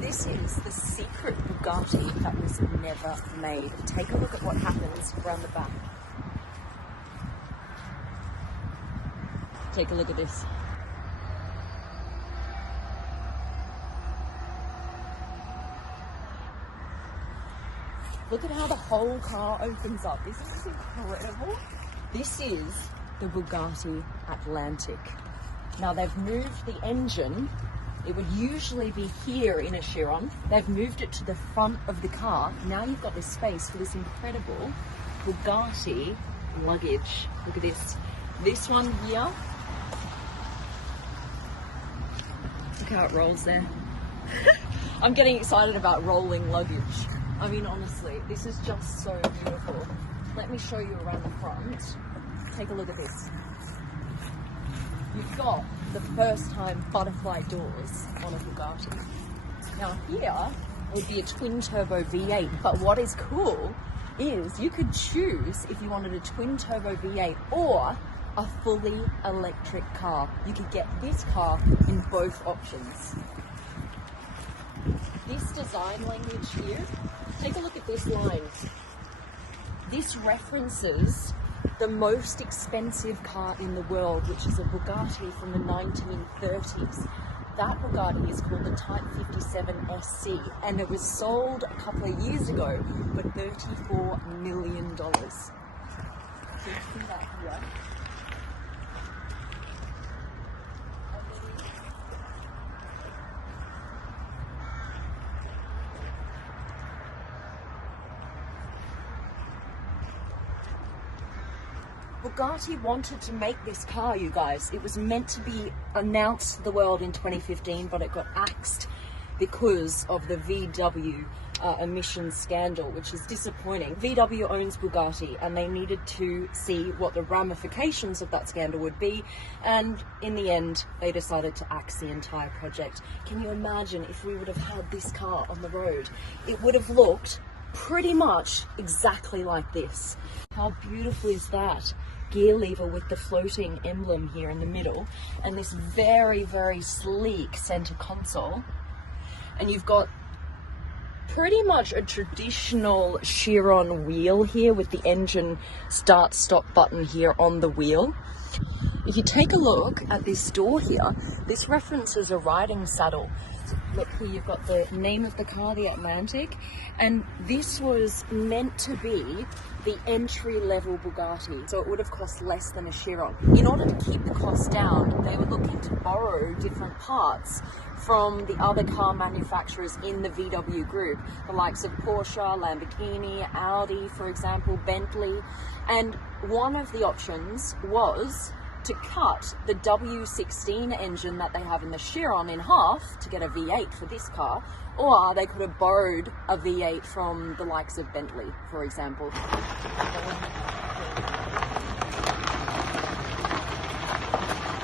This is the secret Bugatti that was never made. Take a look at what happens around the back. Take a look at this. Look at how the whole car opens up. This is incredible. This is the Bugatti Atlantic. Now they've moved the engine. It would usually be here in a Chiron. They've moved it to the front of the car. Now you've got this space for this incredible Bugatti luggage. Look at this. This one here. Look how it rolls there. I'm getting excited about rolling luggage. I mean, honestly, this is just so beautiful. Let me show you around the front. Take a look at this. You've got the first time butterfly doors on a Bugatti. Now here would be a twin turbo V8, but what is cool is you could choose if you wanted a twin turbo V8 or a fully electric car. You could get this car in both options. This design language here, take a look at this line. This references the most expensive car in the world, which is a Bugatti from the 1930s. That Bugatti is called the Type 57 SC, and it was sold a couple of years ago for $34 million. So you see that here. Bugatti wanted to make this car, you guys. It was meant to be announced to the world in 2015, but it got axed because of the VW emissions scandal, which is disappointing. VW owns Bugatti, and they needed to see what the ramifications of that scandal would be, and in the end, they decided to axe the entire project. Can you imagine if we would have had this car on the road? It would have looked pretty much exactly like this. How beautiful is that? Gear lever with the floating emblem here in the middle, and this very, very sleek center console. And you've got pretty much a traditional Chiron wheel here with the engine start stop button here on the wheel. If you take a look at this door here, this references a riding saddle. Look here, you've got the name of the car, the Atlantic, and this was meant to be the entry-level Bugatti, so it would have cost less than a Chiron. In order to keep the cost down, they were looking to borrow different parts from the other car manufacturers in the VW group, the likes of Porsche, Lamborghini, Audi, for example, Bentley, and one of the options was to cut the W16 engine that they have in the Chiron in half to get a V8 for this car, or they could have borrowed a V8 from the likes of Bentley, for example.